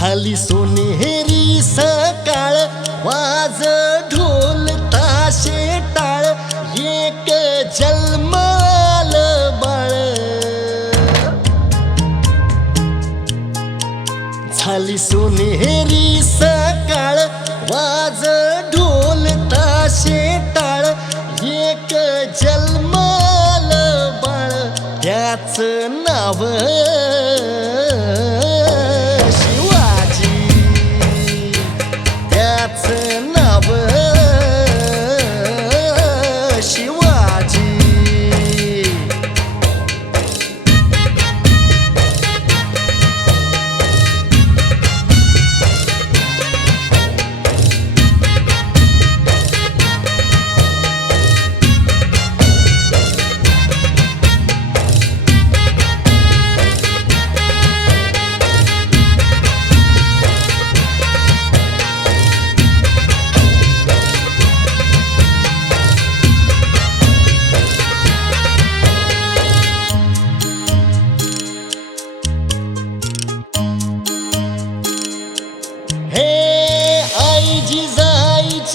झाली सोनेरी सकाळ वाज ढोल ताशे टाळ एक जन्म बाळ. झाली सोनेरी सकाळ वाज ढोल ताशे टाळ एक जन्म बाळ. त्याच नाव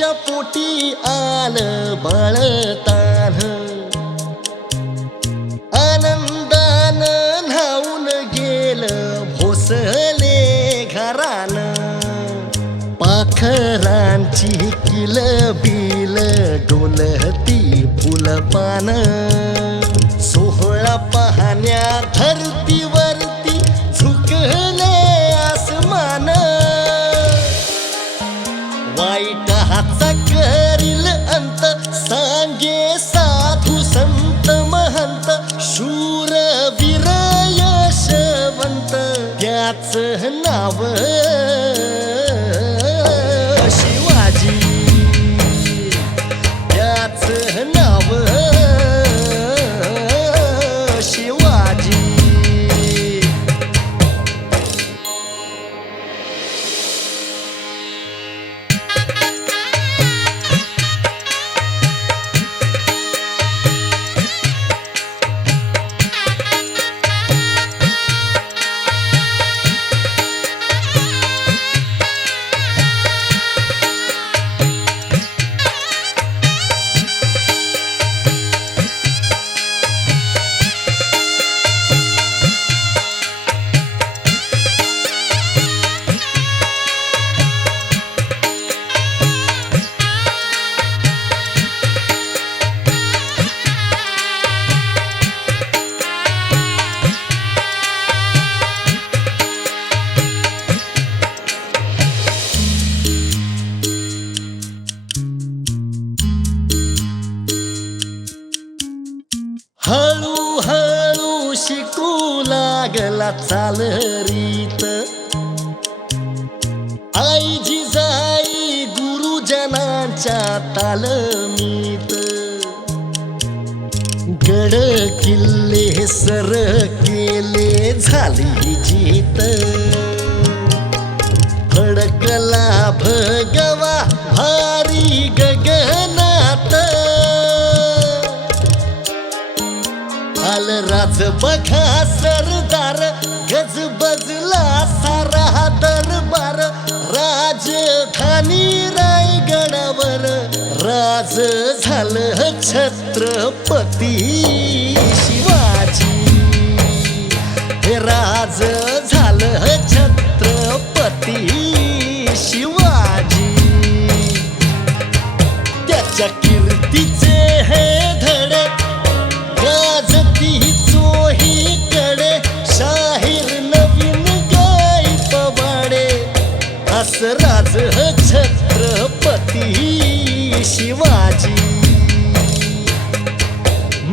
जिजाईच्या पोटी आलं बाळतान. आनंदान न्हाऊन गेलं भोसले घरान. पाखरांची किल बिल डोलती फुलपान. सोहळा पाहण्या धरती वाईट हाचा करील अंत सांगे साधू संत महंत शूर वीर यशवंत त्याच नाव लागला चाल रीत. आई जिजाई गुरुजनांच्या तालमीत. गड किल्ले सर केले झाली जीत. आल बघा सरदार गजबजला सारा दरबार. राजधानी रायगडावर राज झालं छत्रपती शिवाजी. हे राज झालं छत्रपती शिवाजी. त्याच्या किर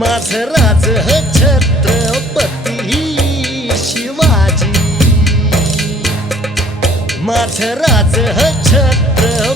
माझ राज छत्रपती शिवाजी. माझ राज छत्रपती